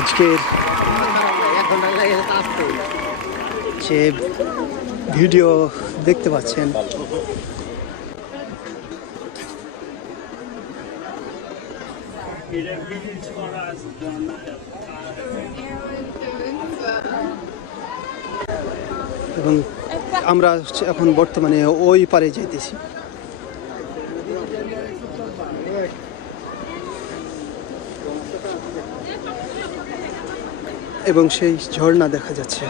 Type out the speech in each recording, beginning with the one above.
আজকের যে ভিডিও দেখতে পাচ্ছেন এবং আমরা এখন বর্তমানে ওই পারে যাইতেছি। এবং সেই ঝর্ণা দেখা যাচ্ছে।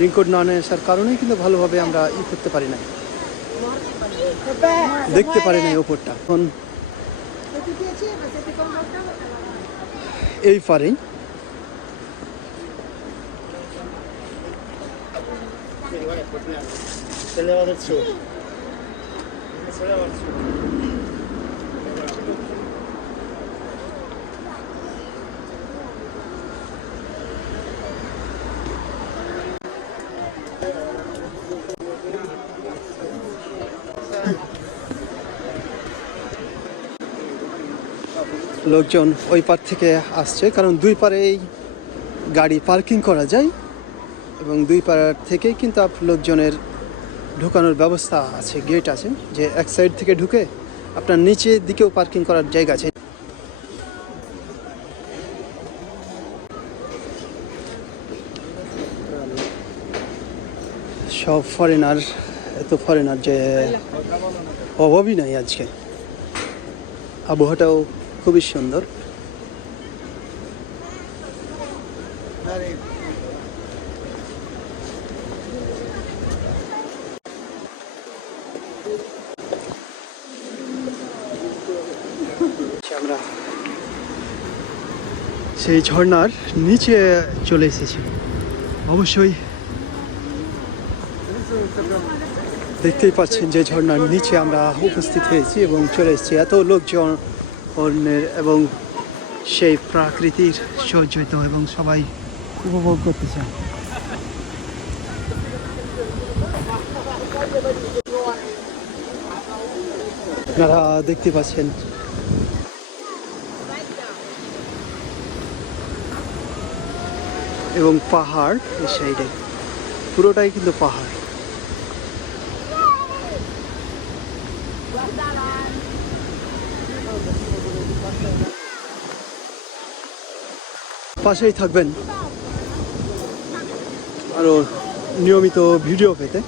রিংকোড না নিয়ে আসার কারণেই কিন্তু ভালোভাবে আমরা ই করতে পারি না দেখতে পারি না ওপরটা। এখন এই পারেই লোকজন ওই পার থেকে আসছে, কারণ দুই পারেই গাড়ি পার্কিং করা যায় এবং দুই পার থেকেই কিন্তু লোকজনের ঢুকানোর ব্যবস্থা আছে গেট আছে, যে এক সাইড থেকে ঢুকে আপনার নিচের দিকেও পার্কিং করার জায়গা আছে। সব ফরেনার এত ফরেনার যে অভাবই নাই আজকে। আবহাওয়াটাও খুবই সুন্দর। সেই ঝর্ণার নিচে চলে এসেছি। অবশ্যই দেখতেই পাচ্ছেন যে ঝর্ণার নিচে আমরা উপস্থিত হয়েছি এবং চলে এসেছি। এত লোকজন অন্যের এবং সেই প্রাকৃতির সৌন্দর্য এবং সবাই উপভোগ করতে চায়। আপনারা দেখতে পাচ্ছেন। এবং পাহাড় এই সাইডে। পুরোটাই কিন্তু পাহাড়। পাশেই থাকবেন। আরও নিয়মিত ভিডিও পেতে।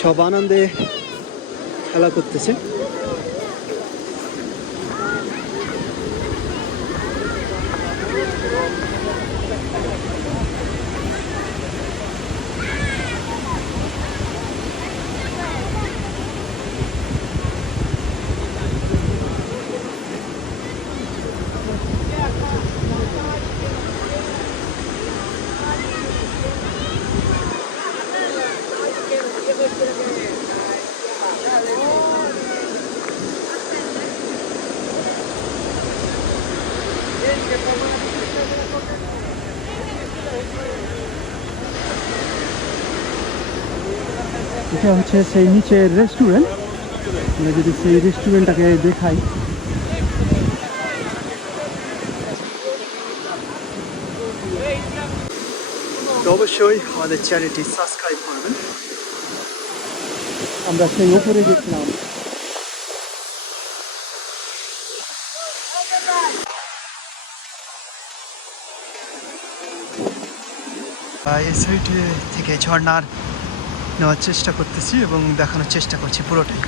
সব আনন্দে খেলা করতেছে। এটা হচ্ছে সেই নিচের রেস্টুরেন্ট আমরা যদি সেই রেস্টুরেন্টটাকে দেখাই। অবশ্যই আমাদের চ্যানেলটি সাবস্ক্রাইব করবেন। আমরা সেই উপরে গেছিলাম এই সাইড থেকে ঝর্ণার নেওয়ার চেষ্টা করতেছি এবং দেখানোর চেষ্টা করছি পুরোটাই।